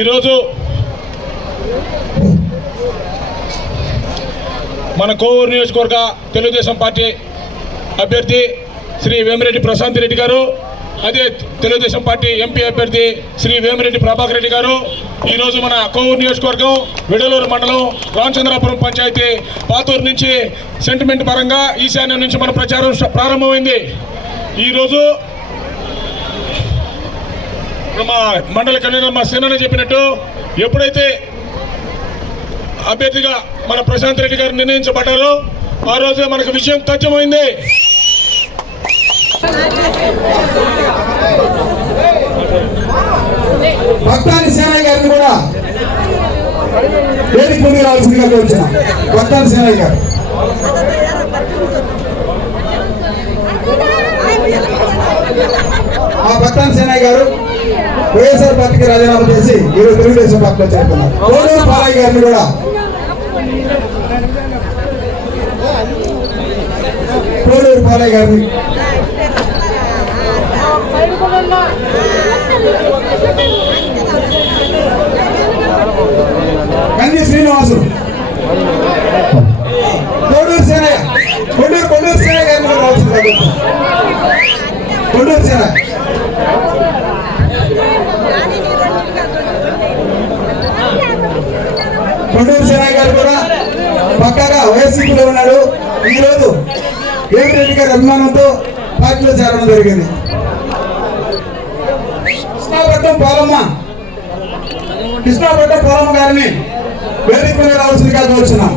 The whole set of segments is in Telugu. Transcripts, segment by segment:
ఈరోజు మన కోవూరు నియోజకవర్గ తెలుగుదేశం పార్టీ అభ్యర్థి శ్రీ వేమిరెడ్డి ప్రశాంత్ రెడ్డి గారు, అదే తెలుగుదేశం పార్టీ ఎంపీ అభ్యర్థి శ్రీ వేమిరెడ్డి ప్రభాకర్ రెడ్డి గారు ఈరోజు మన కోవూరు నియోజకవర్గం విడలూరు మండలం రామచంద్రాపురం పంచాయతీ పాతూరు నుంచి సెంటిమెంట్ పరంగా ఈశాన్యం నుంచి మన ప్రచారం ప్రారంభమైంది. ఈరోజు మా మండల కన్వీనర్ మా సేనని చెప్పినట్టు ఎప్పుడైతే అభ్యర్థిగా మన ప్రశాంత్ రెడ్డి గారు నిర్ణయించబడ్డారో ఆ రోజే మనకు విషయం తథ్యమైంది. భక్తాని సేనయ్య గారిని కూడా వేదిక ముందుకు రావాల్సిందిగా కోరుచున్నాం. భక్తాని సేనయ్య గారు భక్తాని సేనయ్య గారు వైఎస్ఆర్ పార్టీకి రాజీనామా చేసి ఈరోజు తెలుగుదేశం పార్టీలో చేరుతున్నారు. కోడూరు పాలయ్య గారిని కూడా కోడూరు పాలయ్య గారిని కంది శ్రీనివాసు కోడూరు సేనయ్య కొండూరు సేనయ్య గారిని కూడా రావాల్సింది. కొండూరు సేనయ్య కొండూరు సేనయ్య గారు కూడా పక్కాగా వైఎస్సీపీలో ఉన్నాడు. ఈరోజు వేమిరెడ్డి గారి అభిమానంతో పార్టీలో చేరడం జరిగింది. కృష్ణాపట్నం పోలమ్మ గారిని వేదిక మీద రావాల్సిందిగా కోరుచున్నాం.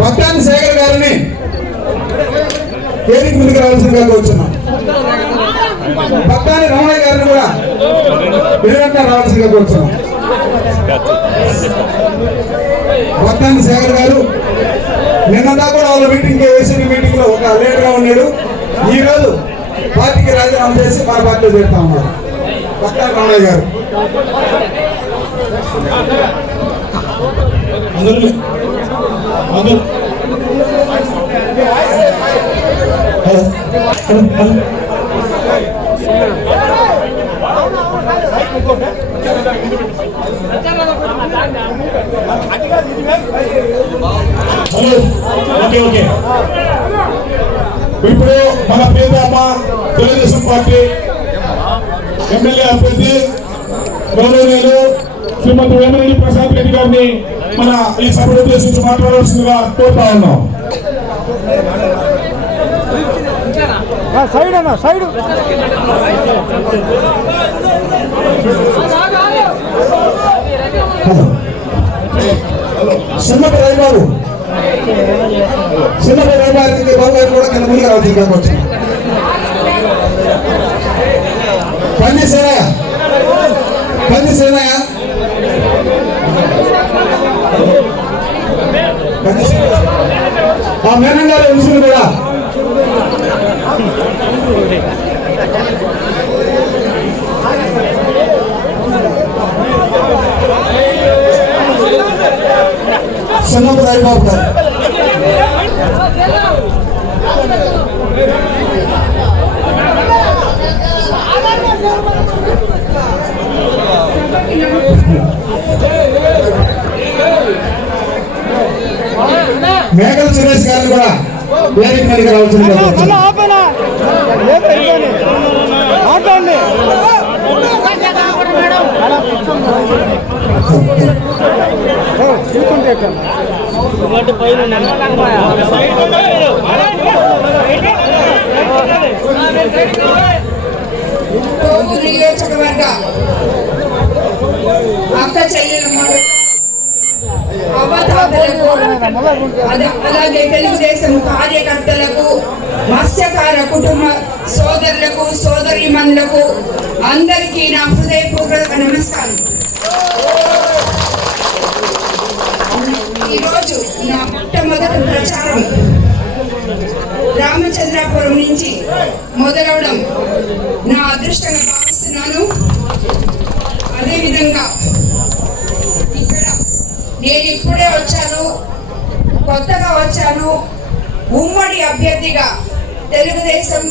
భక్తాని శేఖర్ గారిని వేదిక ముందుకు రావాల్సిందిగా కోరుచున్నాం. భక్తాని రమణయ్య గారిని కూడా వెనువెంటనే రావాల్సిందిగా కోరుచున్నాం. భక్తాని శేఖర్ గారు నిన్నదా కూడా వాళ్ళ మీటింగ్ వేసిన మీటింగ్ లో ఒక లేట్ గా ఉన్నాడు. ఈ రోజు పార్టీకి రాజీనామా చేసి మన పార్టీలో చేరుతా ఉన్నారు. భక్తాని రమణయ్య గారు ఇప్పుడు మన పేదమ్మ తెలుగుదేశం పార్టీ ఎమ్మెల్యే అభ్యర్థి గౌరవనీయులు శ్రీమతి వేమిరెడ్డి ప్రశాంత్ రెడ్డి గారిని మన ఈ సభను ఉద్దేశించి మాట్లాడాల్సిందిగా కోరుతా ఉన్నాం. సైడ్ అన్న సైడ్ చిన్నపై రైబాబు బాబు గారు కూడా కింద ముందుగా రావాల్సిందిగా కోరుచున్నాం. కంది సేనయ్య ఆ మేనం గారి వంశులు కూడా చిన్నపు రాయబాబు గారు మేఘల సురేష్ గారిని కూడా వేదిక మీదకి రావాల్సిందిగా నియోజకవర్గ అక్క చెల్లెల అవతాతలకు అలాగే తెలుగుదేశం కార్యకర్తలకు మత్స్యకార కుటుంబ సోదరులకు సోదరీమణులకు అందరికీ నా హృదయపూర్వక నమస్కారం. ప్రచారం రామచంద్రాపురం నుంచి మొదలవడం నా అదృష్టంగా భావిస్తున్నాను. అదేవిధంగా ఇక్కడ నేను ఇప్పుడే వచ్చాను, కొత్తగా వచ్చాను. ఉమ్మడి అభ్యర్థిగా తెలుగుదేశం,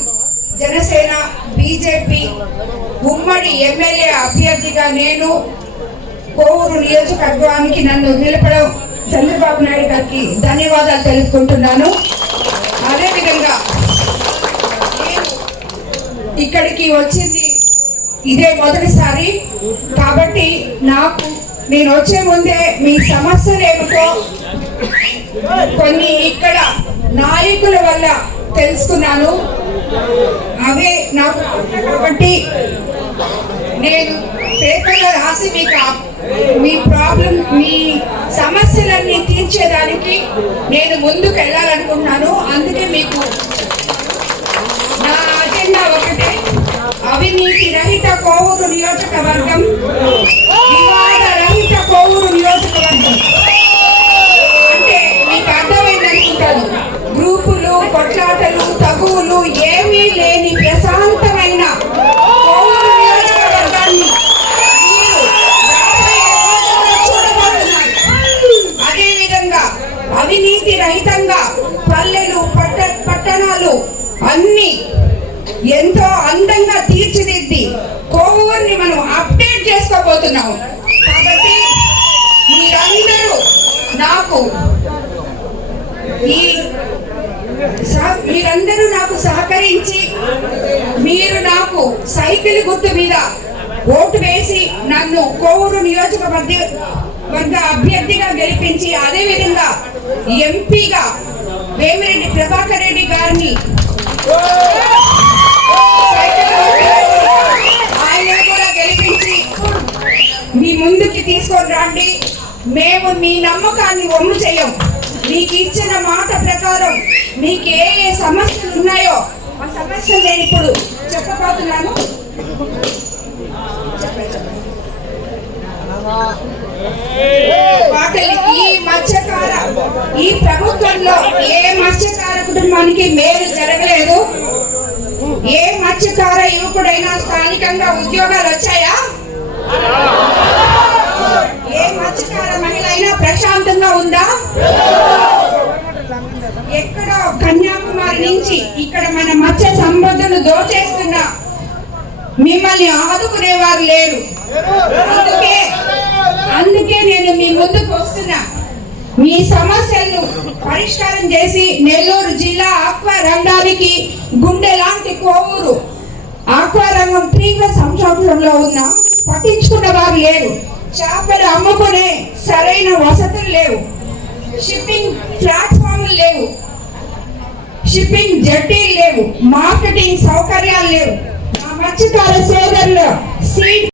జనసేన, బీజేపీ ఉమ్మడి ఎమ్మెల్యే అభ్యర్థిగా నేను కోవూరు నియోజకవర్గానికి నన్ను నిలపడం చంద్రబాబు నాయుడు గారికి ధన్యవాదాలు తెలుపుకుంటున్నాను. అదేవిధంగా నేను ఇక్కడికి వచ్చింది ఇదే మొదటిసారి కాబట్టి నేను వచ్చే ముందే మీ సమస్యలు ఏమిటో కొన్ని ఇక్కడ నాయకుల వల్ల తెలుసుకున్నాను. అవే నాకు కాబట్టి నేను పేపర్లో రాసి మీ ప్రాబ్లం, మీ సమస్యలన్నీ తీర్చేదానికి నేను ముందుకు వెళ్ళాలనుకుంటున్నాను. అందుకే మీకు నా అజెండా ఒకటే, అవినీతి రహిత కోవూరు నియోజకవర్గం, వివాద రహిత కోవూరు నియోజకవర్గం. అంటే మీకు అర్థమైందనుకుంటాను, గ్రూపులు, కొట్లాటలు, తగువులు ఏమీ లేని ప్రశాంతమైన కోవూరు నియోజకవర్గాన్ని మీరు రాబోయే రోజుల్లో చూడబోతున్నారు. అదేవిధంగా అవినీతి రహితంగా పల్లెలు, పట్టణాలు అన్ని ఎంతో అందంగా తీర్చిదిద్ది కోవూరుని మనం అప్డేట్ చేసుకోబోతున్నాం. కాబట్టి మీరందరూ నాకు సహకరించి మీరు నాకు సైకిల్ గుర్తు మీద ఓటు వేసి నన్ను కోవూరు నియోజకవర్గ అభ్యర్థిగా గెలిపించి అదేవిధంగా ఎంపీగా వేమిరెడ్డి ప్రభాకర్ రెడ్డి గారిని ఆయన కూడా గెలిపించి మీ ముందుకి తీసుకొని రండి. మేము మీ నమ్మకాన్ని వమ్ము చేయం. మీకు ఇచ్చిన మాట ప్రకారం మీకు ఏ సమస్యలు ఉన్నాయో ఆ సమస్యలు నేను ఇప్పుడు చెప్పబోతున్నాను. ఈ ప్రభుత్వంలో ఏ మత్స్యకార కుటుంబానికి మేలు జరగలేదు. ఏ మత్స్యకార యువకుడైనా స్థానికంగా ఉద్యోగాలు వచ్చాయా? ఏ మత్స్యకార మహిళ అయినా ప్రశాంతంగా ఉందా? ఎక్కడో కన్యాకుమారి నుంచి ఇక్కడ మన మత్స్య సంపదను దోచేస్తున్న మిమ్మల్ని ఆదుకునేవారు లేరు. అందుకే నేను మీ ముందుకు వస్తున్నా. మీ సమస్యలను పరిష్కారం చేసి నెల్లూరు జిల్లా ఆక్వా రంగానికి గుండె లాంటి కోవూరు ఆక్వా రంగం తీవ్ర సంక్షోభంలో ఉన్న పట్టించుకున్న వారు లేరు. చేపలు అమ్ముకునే సరైన వసతులు లేవు, షిప్పింగ్ ప్లాట్ఫామ్లు లేవు, షిప్పింగ్ జట్టీలు లేవు, మార్కెటింగ్ సౌకర్యాలు లేవు. మా మత్స్యకార సోదరులు సీడ్